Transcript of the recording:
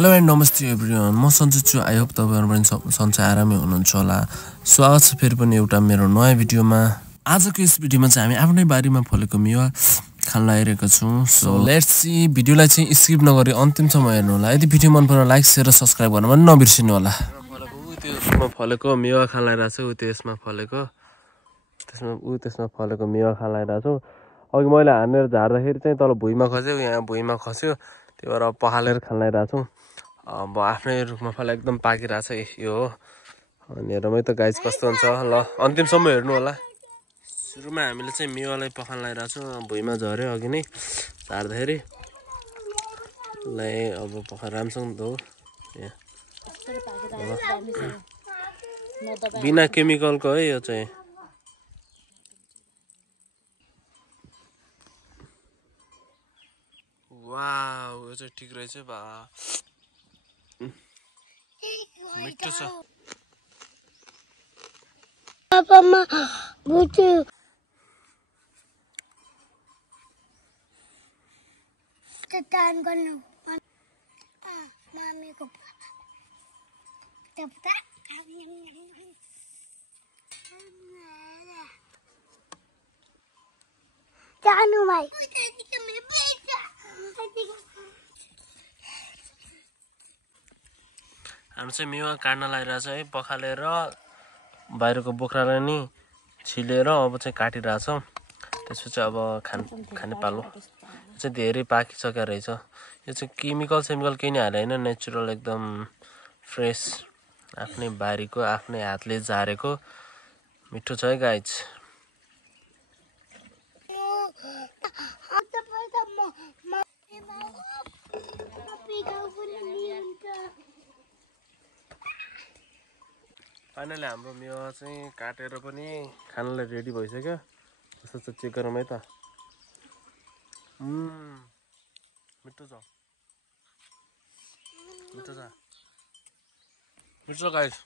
Hello and नमस्ते everyone, म सन्चै छु। आई होप तपाईहरु पनि सन्चै आरामै हुनुहुन्छ होला। स्वागत छ फेरि पनि एउटा मेरो नयाँ भिडियोमा। आजको यस भिडियोमा चाहिँ हामी आफ्नै बारीमा फलेको मेवा खान लागिरहेका छौँ। So let's see. भिडियोलाई चाहिँ स्किप नगरी अन्तिमसम्म हेर्नु होला। यदि भिडियो मन परेमा लाइक शेयर र सब्स्क्राइब गर्न पनि नबिर्सिनु होला। त्यसमा फलेको मेवा खान लागिरहेको छु। त्यसमा फलेको मेवा खान लागिरहेको छु। अघि मैले हानेर झार्दाखेरि चाहिँ तल भुइँमा खस्यो, यहाँ भुइँमा खस्यो, त्यही भएर पखालेर खान लागिरहेको छु। अब आफ्नै रुखमा फल एकदम पाकिरहेछ यो हो। अनि हेरौँ त गाइस कस्तो हुन्छ। ल अन्तिमसम्म हेर्नु होला। सुरुमा हामीले चाहिँ मेवालाई पखाल्न लागिरहेको छौँ। भुइँमा झऱ्यो अघि नै झार्दाखेरि। ल अब पखाल राम्रोसँग धो। बिना केमिकलको है यो चाहिँ। वाउ, यो चाहिँ ठिक रहेछ बा। मिठो छ। पापामा बुझ्छु चट्टान गर्नु मामीको पता जानु भाइ हामी चाहिँ मेवा काट्न लागिरहेछ है। पखालेर बाहिरको बोक्रालाई नि छिलेर अब चाहिँ काटिरहेछौँ। त्यसपछि अब खाने पालो। यो चाहिँ धेरै पाकिसकेको रहेछ। यो चाहिँ केमिकल केही नै हालेन, नेचुरल एकदम फ्रेस आफ्नै बारीको आफ्नै हातले झारेको मिठो छ है गाइज। फाइनली हाम्रो मेवा चाहिँ काटेर पनि खानलाई रेडी भइसक्यो। कस्तो छ चेक गरौँ है त। मिठो छ, मिठो छ, मिठो गाइस।